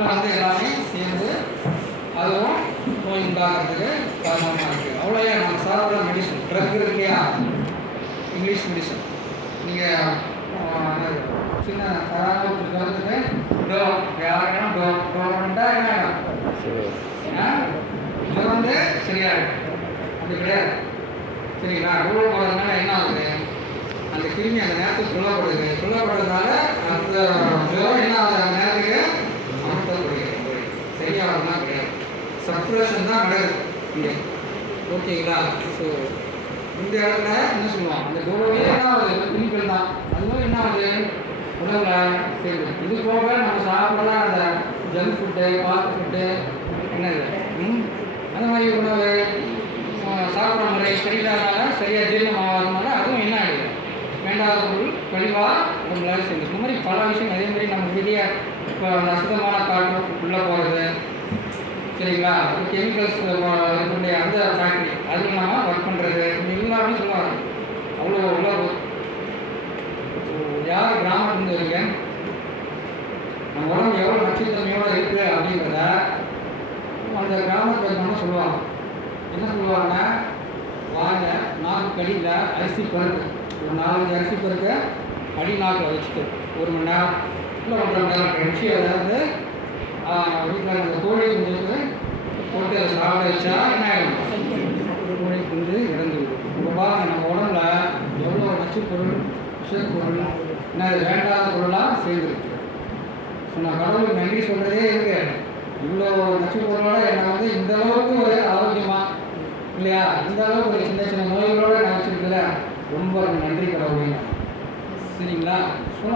உடம்புல வந்து எல்லாமே சேர்ந்து அதுவும் நோய் உண்டாகிறதுக்கு காரணமாக இருக்குது. அவ்வளோயே நம்ம சாப்பிட்ற மெடிசன் ட்ரக் இருக்கு இல்லையா, இங்கிலீஷ் மெடிசன். நீங்கள் சின்ன சாதாரண கருத்துக்கு யாருக்கெல்லாம் டோன்ட்டா என்ன இது வந்து சரியாயிடும். அப்படி கிடையாது. சரிங்களா? டோலோ போடுறதுனால என்ன ஆகுது, அந்த கிருமி அந்த நேரத்துக்கு கொல்லப்படுறதுனால அந்த ஜுரம் என்ன ஆகுது, அந்த நேரத்துக்கு அமர்த்தப்படுகிறது. சரியாகுதுன்னா கிடையாது, சப்ரேஷன் தான் நடக்குது இங்கே. ஓகேங்களா? ஸோ இந்த இடத்துல என்ன சொல்லுவோம், அந்த டோலோவே என்ன ஆகுது, கெமிக்கல் தான். அதுவும் என்ன ஆகுது, உணவுல சேர்ந்து. இது போக நம்ம சாப்பிடலாம் அந்த ஜங்க் ஃபுட்டு, ஃபாஸ்ட் ஃபுட்டு, என்னது அந்த மாதிரி உணவு சாப்பிட்ற முறை சரியில்லாதனால, சரியாக ஜீரணம் ஆகாதனால அதுவும் என்ன ஆகிடுது, வேண்டாத பொருள் கழிவாக உடம்புல சேர்ந்து. இந்த மாதிரி பல விஷயம். அதே மாதிரி நம்ம வெளியே இப்போ அந்த அசுத்தமான காற்று உள்ளே போகிறது, சரிங்களா, கெமிக்கல்ஸ் இருக்கக்கூடிய அந்த ஃபேக்ட்ரி அதில் நம்ம ஒர்க் பண்ணுறது, எல்லாமே சொல்லுவாங்க. அவ்வளோ உள்ள யார் கிராமத்துலேருந்து வரீங்க, நம்ம உடம்பு எவ்வளோ நச்சுத்தன்மையோடு இருக்குது அப்படிங்கிறத அந்த கிராமத்தில் நம்ம சொல்லுவாங்க. என்ன சொல்லுவாங்க, வாங்க நாக்கு கடியில் அரிசி பருப்பு, ஒரு 4-5 அரிசி பருப்பு அடி நாக்கில் வச்சுட்டு 1 மணி நேரம் இல்லை 1.5 மணி நேரம் கழிச்சு அதாவது வீட்டில் அந்த கோழி குஞ்சுக்கு போட்டு அதை சாப்பிட வச்சா என்ன ஆகிடும், கோழி குஞ்சு இறந்துவிடும். இப்போ பாருங்க நம்ம உடம்புல எவ்வளோ நச்சு பொருள், விஷப்பொருள், என்ன வேண்டாத பொருளாக சேர்ந்துருக்கு. ஸோ நான் கடவுளுக்கு நன்றி சொல்கிறதே இருக்கு. இவ்வளோ நச்சு பொருளோட என்னை வந்து இந்த அளவுக்கு ஒரு ஆரோக்கியமாக இல்லையா, இந்த அளவுக்கு ஒரு சின்ன சின்ன நோய்களோடு நான் வச்சுருக்கல, ரொம்ப நன்றி கடவுள். சரிங்களா? ஸோ